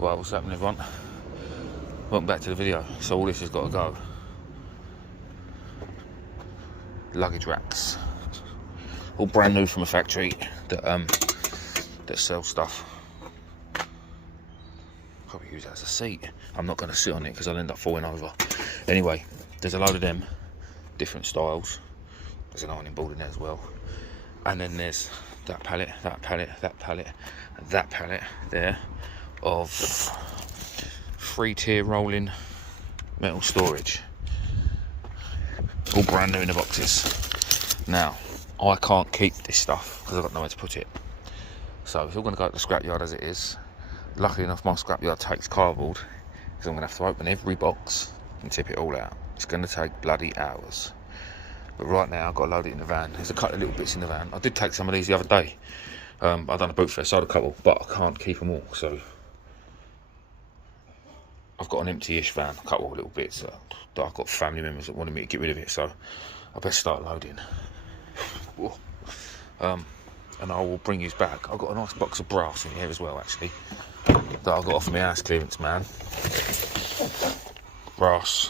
Right, what's happening, everyone? Welcome back to the video. So all this has got to go. Luggage racks, all brand new from a factory that sells stuff. Probably use that as a seat. I'm not going to sit on it because I'll end up falling over. Anyway, there's a load of them, different styles. There's an ironing board in there as well. And then there's that pallet, that pallet, that pallet, and that pallet there of 3-tier rolling metal storage. All brand new in the boxes. Now, I can't keep this stuff because I've got nowhere to put it. So it's all going to go to the scrapyard as it is. Luckily enough, my scrapyard takes cardboard, because I'm going to have to open every box and tip it all out. It's going to take bloody hours. But right now, I've got to load it in the van. There's a couple of little bits in the van. I did take some of these the other day. I've done a boot fair, sold a couple, but I can't keep them all. So I've got an empty-ish van, a couple of little bits that I've got family members that wanted me to get rid of it. So I better start loading. And I will bring you back. I've got a nice box of brass in here as well, actually, that I got off my house clearance man. Brass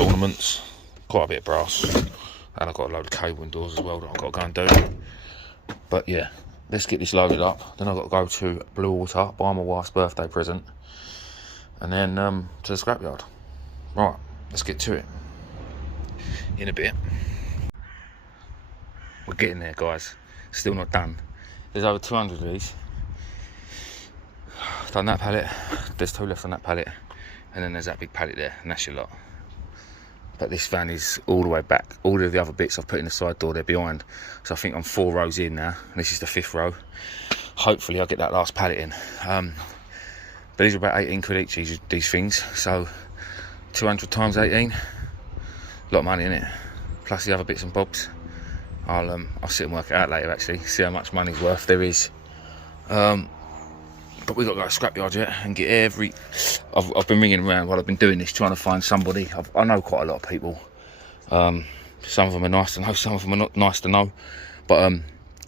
ornaments, quite a bit of brass, and I've got a load of cable indoors as well that I've got to go and do. But yeah, let's get this loaded up. Then I've got to go to Bluewater, buy my wife's birthday present, and then to the scrapyard. Right, let's get to it in a bit. We're getting there, guys. Still not done. There's over 200 of these. Done that pallet. There's 2 left on that pallet, and then there's that big pallet there, and that's your lot. But this van is all the way back. All of the other bits I've put in the side door, they're behind. So I think I'm 4 rows in now. This is the 5th row. Hopefully I'll get that last pallet in. But these are about 18 quid each, these things. So 200 times 18, a lot of money in it. Plus the other bits and bobs. I'll sit and work it out later, actually, see how much money's worth there is. But we've got to go to scrapyard yet and get every... I've been ringing around while I've been doing this, trying to find somebody. I know quite a lot of people. Some of them are nice to know, some of them are not nice to know. But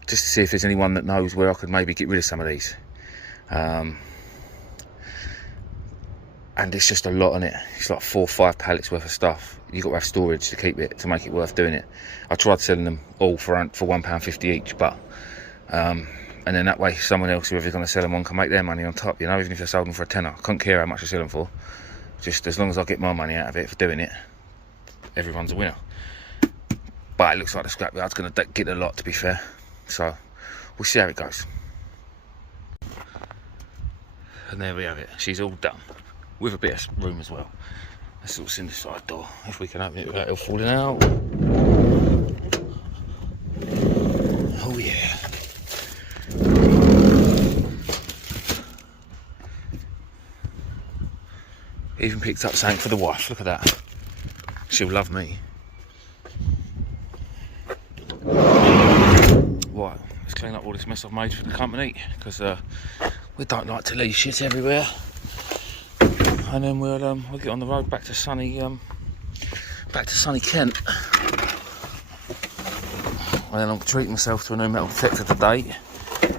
just to see if there's anyone that knows where I could maybe get rid of some of these. And it's just a lot on it. It's like 4 or 5 pallets worth of stuff. You've got to have storage to keep it, to make it worth doing it. I tried selling them all for £1.50 each, but and then that way someone else, whoever's going to sell them on, can make their money on top, you know, even if they sold them for a tenner. I couldn't care how much I sell them for. Just as long as I get my money out of it for doing it, everyone's a winner. But it looks like the scrapyard's going to get a lot, to be fair. So we'll see how it goes. And there we have it. She's all done, with a bit of room as well. Let's see what's in the side door, if we can open it without it falling out. Oh yeah. Even picked up something for the wife, look at that. She'll love me. Right, let's clean up all this mess I've made for the company, because we don't like to leave shit everywhere. And then we'll get on the road back to sunny Kent. And then I'm treating myself to a new metal detector today,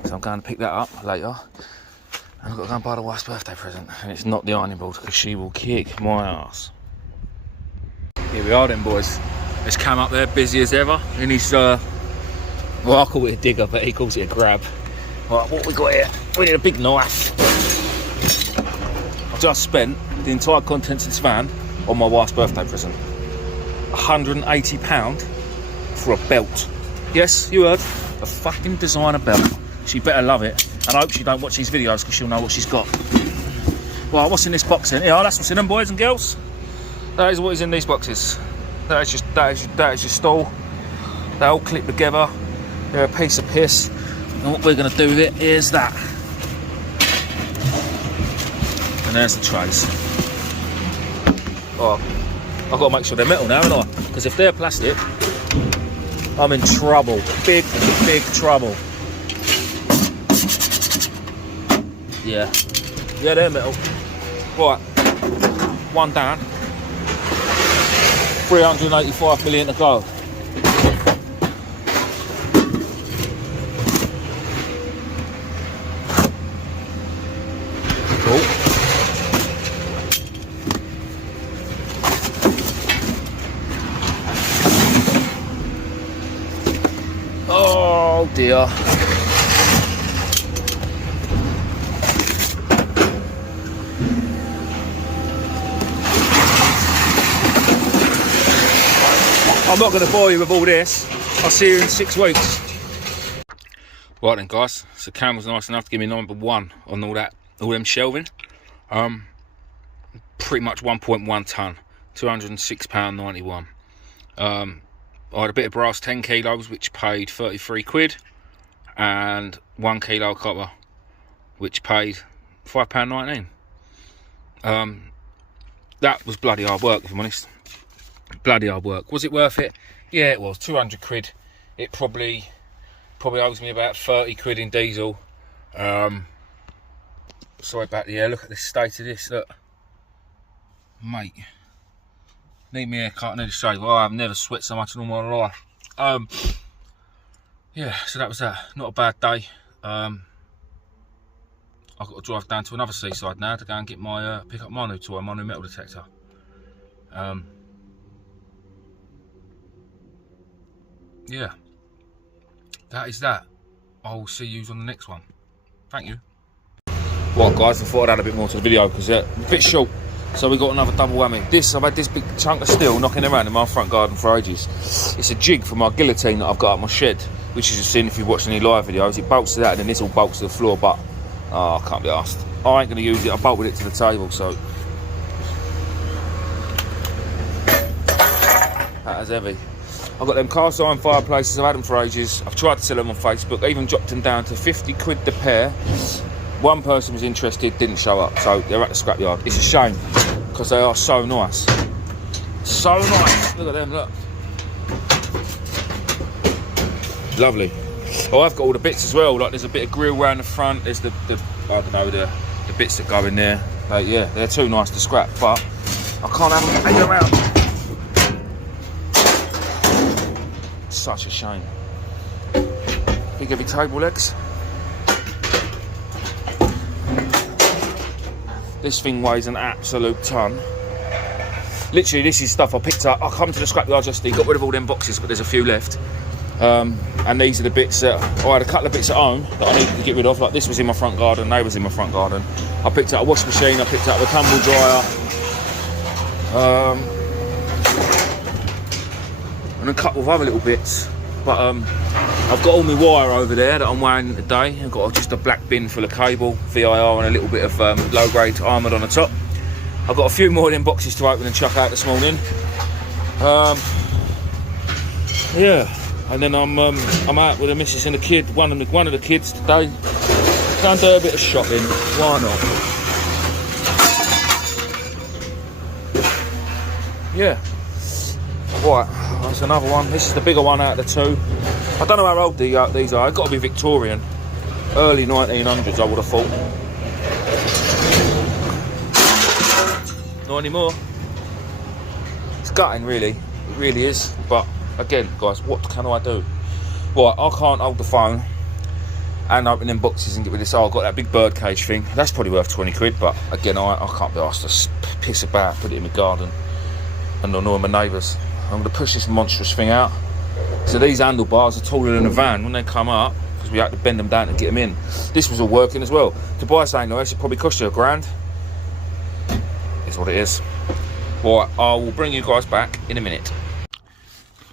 so I'm going to pick that up later. And I've got to go and buy the wife's birthday present, and it's not the ironing board because she will kick my ass. Here we are then, boys. There's Cam up there, busy as ever in his well, I call it a digger, but he calls it a grab. Right, what we got here? We need a big knife. I've just spent the entire contents of this van on my wife's birthday present. £180 for a belt. Yes, you heard, a fucking designer belt. She better love it, and I hope she don't watch these videos because she'll know what she's got. Well, what's in this box then? Yeah, that's what's in them, boys and girls. That is what is in these boxes. That is your stall. They all clip together. They're a piece of piss. And what we're going to do with it is that. And there's the trays. Oh, I've got to make sure they're metal now, haven't I? Because if they're plastic, I'm in trouble. Big, big trouble. Yeah. Yeah, they're metal. Right. One down. 385 million to go. dear. I'm not going to bore you with all this. I'll see you in 6 weeks. Right then, guys. So Cam was nice enough to give me number 1 on all them shelving. Pretty much 1.1 tonne, £206.91. I had a bit of brass 10 kilos, which paid 33 quid, and 1 kilo copper, which paid £5.19. That was bloody hard work, if I'm honest. Bloody hard work. Was it worth it? Yeah, it was. 200 quid. It probably owes me about 30 quid in diesel. Sorry about the air. Look at the state of this. Look, mate. Need me a haircut. Need to shave. Oh, I've never sweat so much in all my life. Yeah. So that was that. Not a bad day. I've got to drive down to another seaside now to go and get my pick up my new toy, my new metal detector. Yeah, that is that. I will see you on the next one. Thank you. Right, guys, I thought I'd add a bit more to the video because it's a bit short. So we got another double whammy. I've had this big chunk of steel knocking around in my front garden for ages. It's a jig for my guillotine that I've got up my shed, which you've seen if you've watched any live videos. It bolts to that and then this all bolts to the floor, but I can't be arsed. I ain't going to use it. I bolted it to the table, so that is heavy. I've got them cast iron fireplaces, I've had them for ages. I've tried to sell them on Facebook, I even dropped them down to 50 quid the pair. One person was interested, didn't show up, so they're at the scrapyard. It's a shame, because they are so nice. So nice, look at them, look. Lovely. Oh, I've got all the bits as well, like there's a bit of grill round the front, there's the I don't know, the bits that go in there. Like, yeah, they're too nice to scrap, but I can't have them hanging around. Such a shame. Big heavy table legs. This thing weighs an absolute ton. Literally, this is stuff I picked up. I come to the scrapyard yesterday, got rid of all them boxes, but there's a few left. And these are the bits that I had a couple of bits at home that I needed to get rid of. Like this was in my front garden, they was in my front garden. I picked up a washing machine, I picked up a tumble dryer. And a couple of other little bits, but I've got all my wire over there that I'm wearing today. I've got just a black bin full of cable, VIR, and a little bit of low grade armoured on the top. I've got a few more of them boxes to open and chuck out this morning. Yeah, and then I'm out with the missus and the kid, one of the kids today. Go and do a bit of shopping. Why not? Yeah. Right, that's another one. This is the bigger one out of the two. I don't know how old these are. They've got to be Victorian. Early 1900s, I would have thought. Not anymore. It's gutting, really. It really is. But again, guys, what can I do? Right, I can't hold the phone and open them boxes and get rid of this. Oh, I've got that big bird cage thing. That's probably worth 20 quid, but again, I can't be asked to piss about, put it in my garden and annoy my neighbours. I'm going to push this monstrous thing out. So these handlebars are taller than a van when they come up, because we had to bend them down to get them in. This was all working as well. To buy something like this, it probably cost you £1,000. It's what it is. Right, I will bring you guys back in a minute.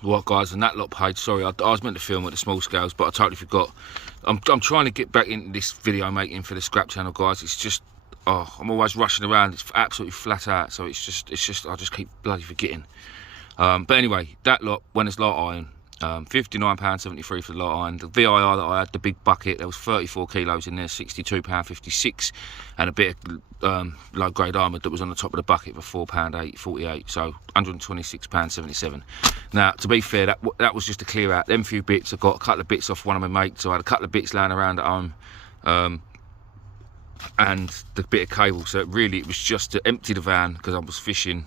Right, guys, on that lot page, sorry, I was meant to film at the small scales, but I totally forgot. I'm trying to get back into this video making for the scrap channel, guys. It's just, I'm always rushing around. It's absolutely flat out, so it's just I just keep bloody forgetting. But anyway, that lot, when it's light iron, £59.73 for the light iron. The VIR that I had, the big bucket, there was 34 kilos in there, £62.56, and a bit of low grade armoured that was on the top of the bucket for £4.48, so £126.77. Now, to be fair, that was just to clear out them few bits. I got a couple of bits off one of my mates, so I had a couple of bits laying around at home, and the bit of cable. So it was just to empty the van because I was fishing.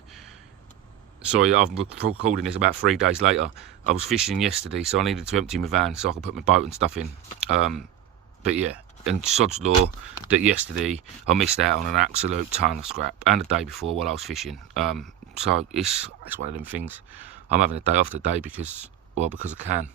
Sorry, I'm recording this about 3 days later. I was fishing yesterday, so I needed to empty my van so I could put my boat and stuff in. But yeah, and sod's law that yesterday I missed out on an absolute ton of scrap, and the day before while I was fishing. So it's one of them things. I'm having a day off today because I can.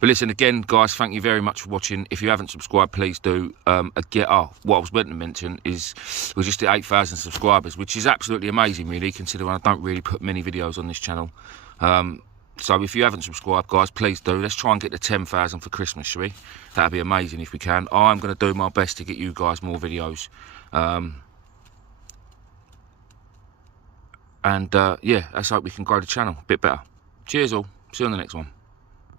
But listen, again, guys, thank you very much for watching. If you haven't subscribed, please do. What I was meant to mention is we're just at 8,000 subscribers, which is absolutely amazing, really, considering I don't really put many videos on this channel. So if you haven't subscribed, guys, please do. Let's try and get to 10,000 for Christmas, shall we? That'd be amazing if we can. I'm going to do my best to get you guys more videos. Yeah, let's hope we can grow the channel a bit better. Cheers all. See you on the next one.